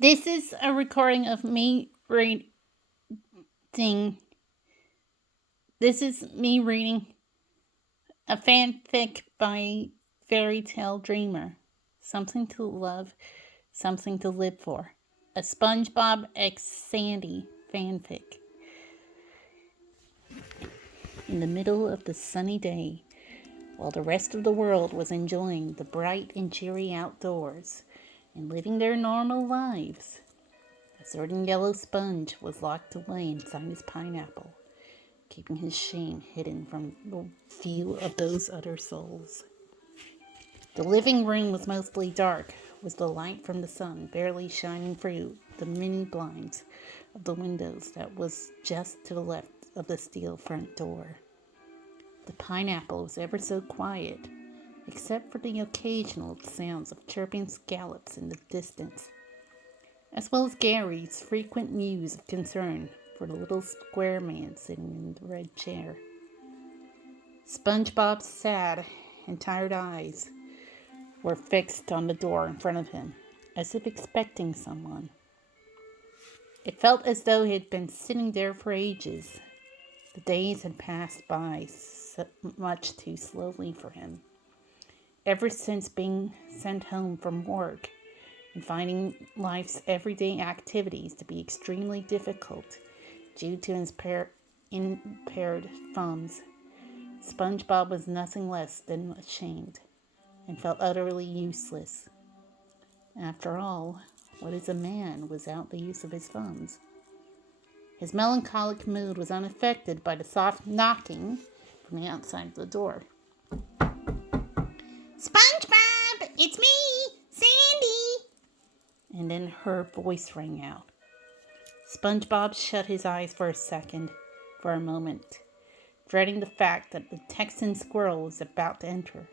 This is a recording of me reading. This is me reading a fanfic by Fairytale Dreamer. Something to love, something to live for. A Spongebob x Sandy fanfic. In the middle of the sunny day, while the rest of the world was enjoying the bright and cheery outdoors and living their normal lives, a certain yellow sponge was locked away inside his pineapple, keeping his shame hidden from the view of those other souls. The living room was mostly dark, with the light from the sun barely shining through the many blinds of the windows that was just to the left of the steel front door. The pineapple was ever so quiet, except for the occasional sounds of chirping scallops in the distance, as well as Gary's frequent mews of concern for the little square man sitting in the red chair. SpongeBob's sad and tired eyes were fixed on the door in front of him, as if expecting someone. It felt as though he had been sitting there for ages. The days had passed by so much too slowly for him. Ever since being sent home from work and finding life's everyday activities to be extremely difficult due to his impaired thumbs, SpongeBob was nothing less than ashamed and felt utterly useless. After all, what is a man without the use of his thumbs? His melancholic mood was unaffected by the soft knocking from the outside of the door. "SpongeBob, it's me, Sandy!" And then her voice rang out. SpongeBob shut his eyes for a moment, dreading the fact that the Texan squirrel was about to enter.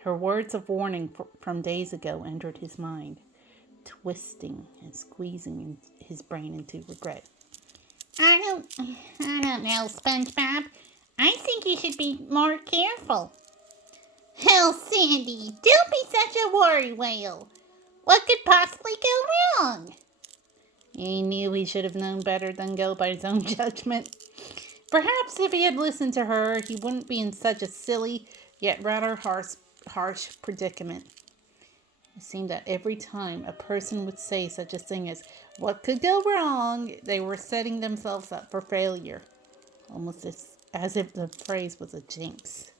Her words of warning from days ago entered his mind, twisting and squeezing his brain into regret. I don't know, SpongeBob. I think you should be more careful." "Hell, Sandy, don't be such a worry whale. What could possibly go wrong?" He knew he should have known better than go by his own judgment. Perhaps if he had listened to her, he wouldn't be in such a silly, yet rather harsh predicament. It seemed that every time a person would say such a thing as, "What could go wrong?" they were setting themselves up for failure, almost as if the phrase was a jinx.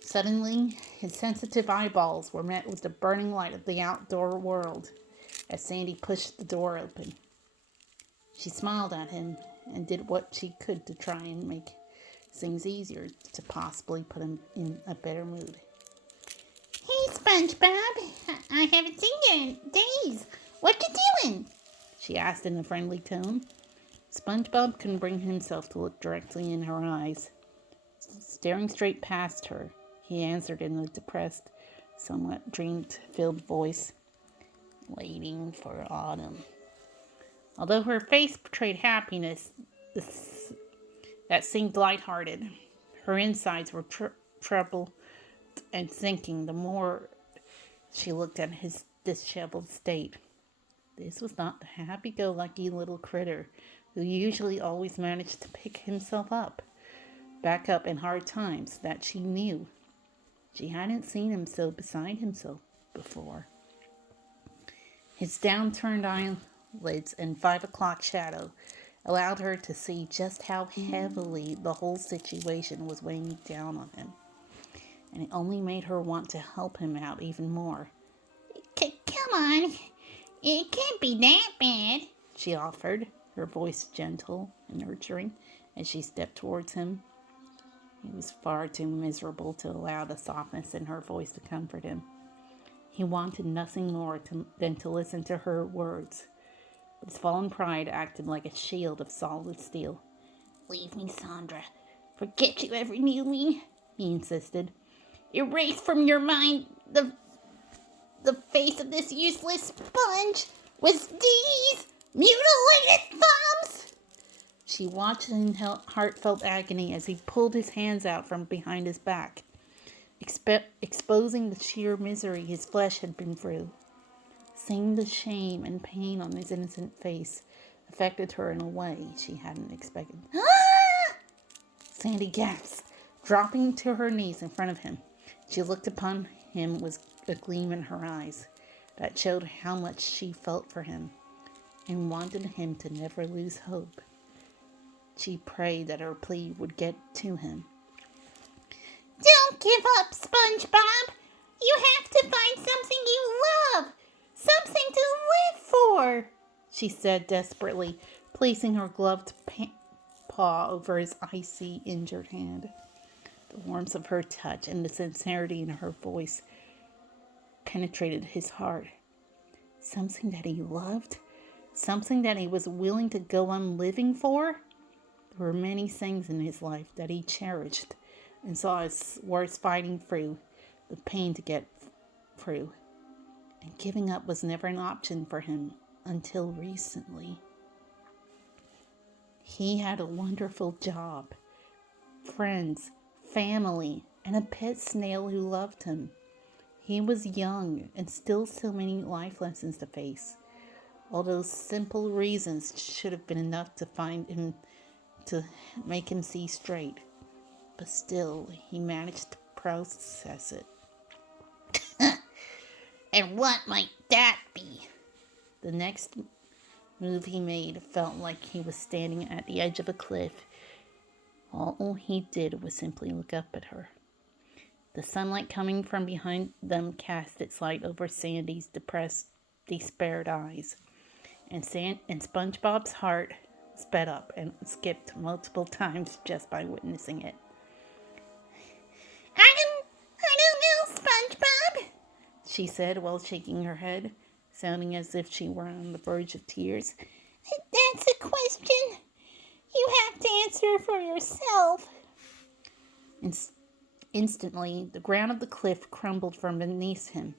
Suddenly, his sensitive eyeballs were met with the burning light of the outdoor world as Sandy pushed the door open. She smiled at him and did what she could to try and make things easier to possibly put him in a better mood. "Hey, SpongeBob, I haven't seen you in days. What you doing?" she asked in a friendly tone. SpongeBob couldn't bring himself to look directly in her eyes. Staring straight past her, he answered in a depressed, somewhat dream-filled voice, "Waiting for autumn." Although her face betrayed happiness that seemed lighthearted, her insides were troubled and sinking the more she looked at his disheveled state. This was not the happy-go-lucky little critter who usually always managed to pick himself back up in hard times that she knew. She hadn't seen him so beside himself before. His downturned eyelids and 5 o'clock shadow allowed her to see just how heavily the whole situation was weighing down on him, and it only made her want to help him out even more. Come on, it can't be that bad," she offered, her voice gentle and nurturing as she stepped towards him. He was far too miserable to allow the softness in her voice to comfort him. He wanted nothing more than to listen to her words, but his fallen pride acted like a shield of solid steel. "Leave me, Sandra. Forget you ever knew me," he insisted. "Erase from your mind the face of this useless sponge with these mutilated thumbs." She watched in heartfelt agony as he pulled his hands out from behind his back, exposing the sheer misery his flesh had been through. Seeing the shame and pain on his innocent face affected her in a way she hadn't expected. Ah! Sandy gasped, dropping to her knees in front of him. She looked upon him with a gleam in her eyes that showed how much she felt for him and wanted him to never lose hope. She prayed that her plea would get to him. Don't give up, SpongeBob! You have to find something you love! Something to live for! She said desperately, placing her gloved paw over his icy, injured hand. The warmth of her touch and the sincerity in her voice penetrated his heart. Something that he loved? Something that he was willing to go on living for? There were many things in his life that he cherished and saw as worth fighting through the pain to get through. And giving up was never an option for him until recently. He had a wonderful job, friends, family, and a pet snail who loved him. He was young and still so many life lessons to face. All those simple reasons should have been enough to make him see straight. But still, he managed to process it. And what might that be? The next move he made felt like he was standing at the edge of a cliff. All he did was simply look up at her. The sunlight coming from behind them cast its light over Sandy's depressed, despaired eyes. And SpongeBob's heart sped up and skipped multiple times just by witnessing it. I don't know, SpongeBob, she said while shaking her head, sounding as if she were on the verge of tears. That's a question you have to answer for yourself. Instantly, the ground of the cliff crumbled from beneath him,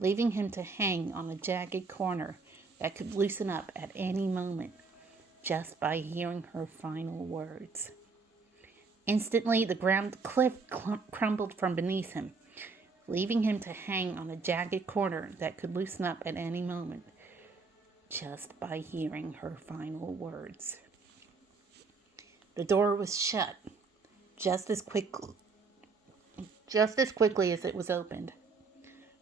leaving him to hang on a jagged corner that could loosen up at any moment just by hearing her final words. Instantly, the ground of the cliff crumbled from beneath him, leaving him to hang on a jagged corner that could loosen up at any moment just by hearing her final words. The door was shut just as quickly as it was opened.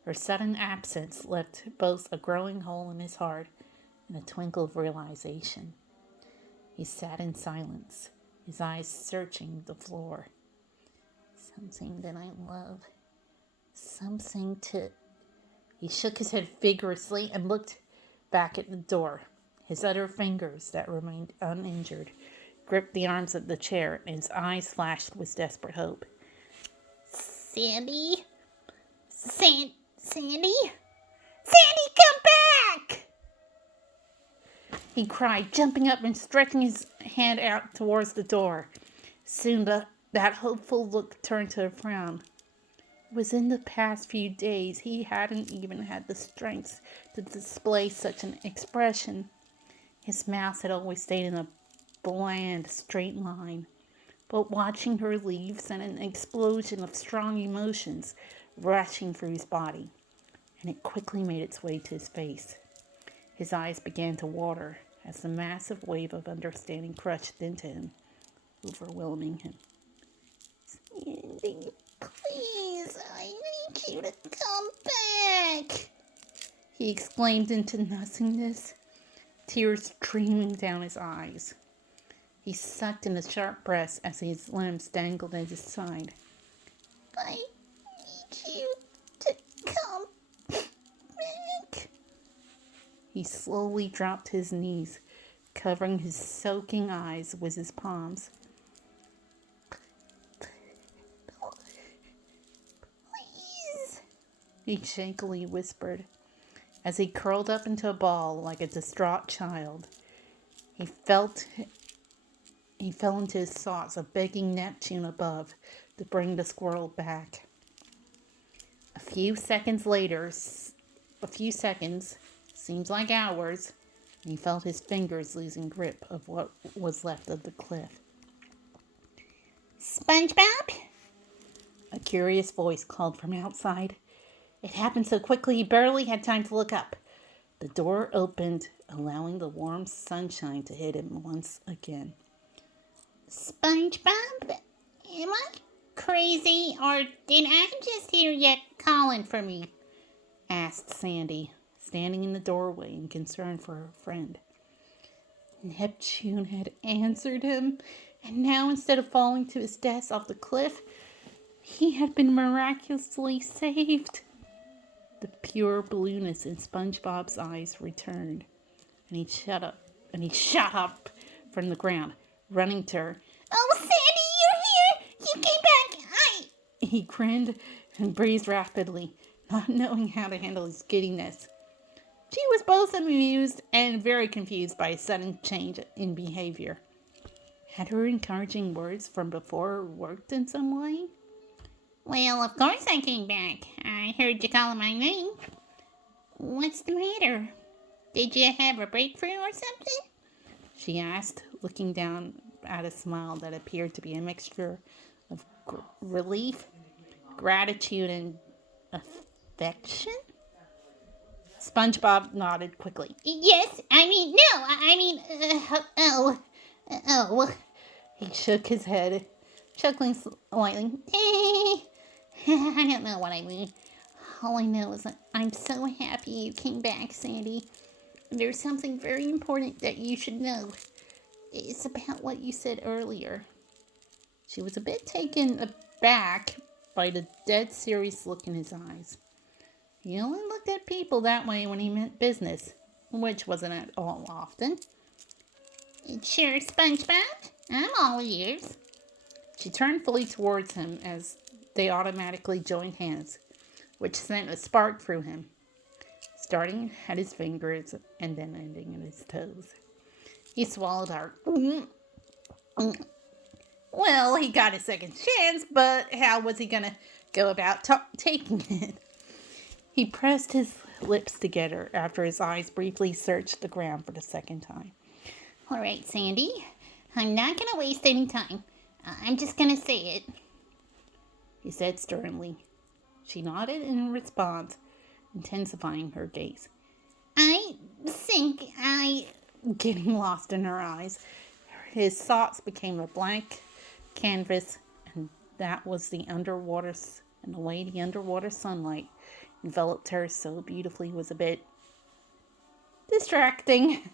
Her sudden absence left both a growing hole in his heart and a twinkle of realization. He sat in silence, his eyes searching the floor. Something that I love. Something to... He shook his head vigorously and looked back at the door. His other fingers, that remained uninjured, gripped the arms of the chair, and his eyes flashed with desperate hope. Sandy? Sandy? Sandy, come back! He cried, jumping up and stretching his hand out towards the door. Soon that hopeful look turned to a frown. It was in the past few days he hadn't even had the strength to display such an expression. His mouth had always stayed in a bland, straight line. But watching her leave sent an explosion of strong emotions rushing through his body, and it quickly made its way to his face. His eyes began to water as the massive wave of understanding crushed into him, overwhelming him. Sandy, please, I need you to come back, he exclaimed into nothingness, tears streaming down his eyes. He sucked in a sharp breath as his limbs dangled at his side. I need you to come back. He slowly dropped his knees, covering his soaking eyes with his palms. Please, he shakily whispered, as he curled up into a ball like a distraught child. He fell into his thoughts of begging Neptune above to bring the squirrel back. A few seconds, seems like hours, and he felt his fingers losing grip of what was left of the cliff. SpongeBob? A curious voice called from outside. It happened so quickly he barely had time to look up. The door opened, allowing the warm sunshine to hit him once again. SpongeBob, am I crazy, or did I just hear you calling for me? Asked Sandy, standing in the doorway in concern for her friend. Neptune had answered him, and now instead of falling to his death off the cliff, he had been miraculously saved. The pure blueness in SpongeBob's eyes returned, and he shot up from the ground, running to her. Oh, Sandy, you're here! You came back! He grinned and breathed rapidly, not knowing how to handle his giddiness. She was both amused and very confused by his sudden change in behavior. Had her encouraging words from before worked in some way? Well, of course I came back. I heard you calling my name. What's the matter? Did you have a breakthrough or something? She asked, looking down at a smile that appeared to be a mixture of relief, gratitude, and affection. SpongeBob nodded quickly. Yes, oh. He shook his head, chuckling slightly. I don't know what I mean. All I know is that I'm so happy you came back, Sandy. There's something very important that you should know. It's about what you said earlier. She was a bit taken aback by the dead serious look in his eyes. He only looked at people that way when he meant business, which wasn't at all often. Sure, SpongeBob. I'm all ears. She turned fully towards him as they automatically joined hands, which sent a spark through him, starting at his fingers and then ending at his toes. He swallowed hard. Well, he got a second chance, but how was he going to go about taking it? He pressed his lips together after his eyes briefly searched the ground for the second time. All right, Sandy, I'm not going to waste any time. I'm just going to say it, he said sternly. She nodded in response, intensifying her gaze. I think Getting lost in her eyes, his thoughts became a blank canvas, and that was the way the underwater sunlight enveloped her so beautifully was a bit distracting.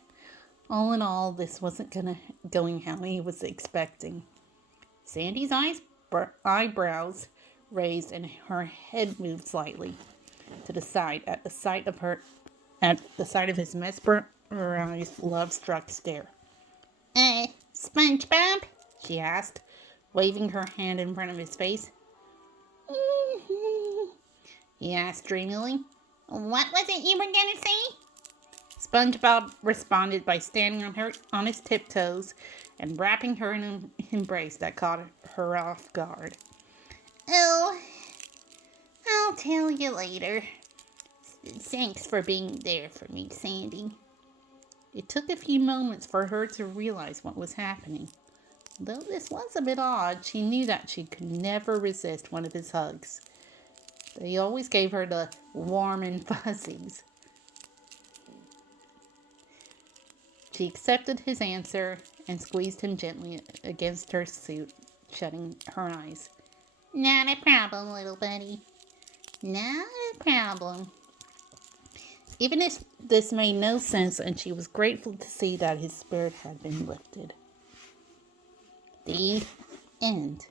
All in all, this wasn't going how he was expecting. Sandy's eyebrows raised and her head moved slightly to the side at the sight of his mesmerized, love-struck stare. SpongeBob? She asked, waving her hand in front of his face. He asked dreamily. What was it you were going to say? SpongeBob responded by standing on his tiptoes and wrapping her in an embrace that caught her off guard. Oh, I'll tell you later. Thanks for being there for me, Sandy. It took a few moments for her to realize what was happening. Though this was a bit odd, she knew that she could never resist one of his hugs. They always gave her the warm and fuzzies. She accepted his answer and squeezed him gently against her suit, shutting her eyes. Not a problem, little buddy. Not a problem. Even if this made no sense, and she was grateful to see that his spirit had been lifted. The end.